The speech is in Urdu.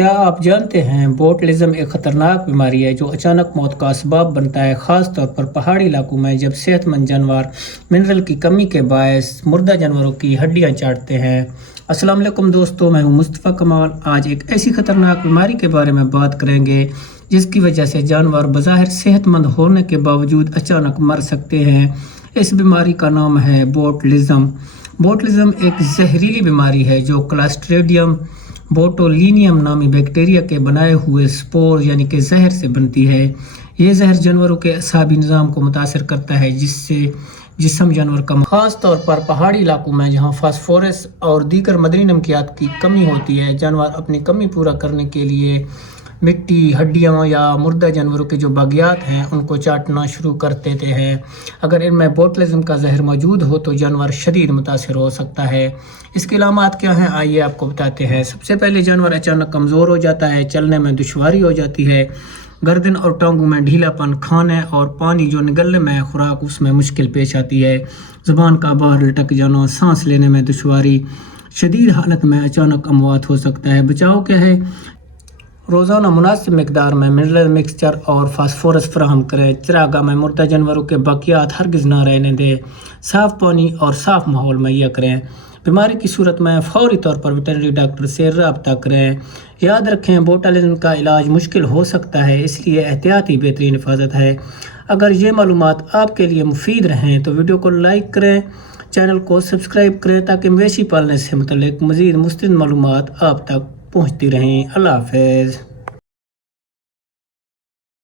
کیا آپ جانتے ہیں بوٹلزم ایک خطرناک بیماری ہے جو اچانک موت کا اسباب بنتا ہے، خاص طور پر پہاڑی علاقوں میں جب صحت مند جانور منرل کی کمی کے باعث مردہ جانوروں کی ہڈیاں چاٹتے ہیں۔ السلام علیکم دوستو، میں ہوں مصطفیٰ کمال۔ آج ایک ایسی خطرناک بیماری کے بارے میں بات کریں گے جس کی وجہ سے جانور بظاہر صحت مند ہونے کے باوجود اچانک مر سکتے ہیں۔ اس بیماری کا نام ہے بوٹلزم۔ بوٹلزم ایک زہریلی بیماری ہے جو کلاسٹریڈیم بوٹولینیم نامی بیکٹیریا کے بنائے ہوئے سپور یعنی کہ زہر سے بنتی ہے۔ یہ زہر جانوروں کے اعصابی نظام کو متاثر کرتا ہے جس سے جسم جانور کا خاص طور پر پہاڑی علاقوں میں جہاں فاسفورس اور دیگر معدنی نمکیات کی کمی ہوتی ہے، جانور اپنی کمی پورا کرنے کے لیے مٹی، ہڈیاں یا مردہ جانوروں کے جو باقیات ہیں ان کو چاٹنا شروع کر دیتے ہیں۔ اگر ان میں بوٹلزم کا زہر موجود ہو تو جانور شدید متاثر ہو سکتا ہے۔ اس کی علامات کیا ہیں آئیے آپ کو بتاتے ہیں۔ سب سے پہلے جانور اچانک کمزور ہو جاتا ہے، چلنے میں دشواری ہو جاتی ہے، گردن اور ٹانگوں میں ڈھیلا پن، کھانے اور پانی جو نگلنے میں خوراک اس میں مشکل پیش آتی ہے، زبان کا باہر لٹک جانا، سانس لینے میں دشواری، شدید حالت میں اچانک اموات ہو سکتا ہے۔ بچاؤ کیا ہے؟ روزانہ مناسب مقدار میں منرل مکسچر اور فاسفورس فراہم کریں۔ چراگاہ میں مردہ جانوروں کے باقیات ہرگز نہ رہنے دیں۔ صاف پانی اور صاف ماحول مہیا کریں۔ بیماری کی صورت میں فوری طور پر ویٹرنری ڈاکٹر سے رابطہ کریں۔ یاد رکھیں بوٹلزم کا علاج مشکل ہو سکتا ہے، اس لیے احتیاط ہی بہترین حفاظت ہے۔ اگر یہ معلومات آپ کے لیے مفید رہیں تو ویڈیو کو لائک کریں، چینل کو سبسکرائب کریں تاکہ مویشی پالنے سے متعلق مزید مستند معلومات آپ تک پہنچتی رہیں۔ اللہ حافظ۔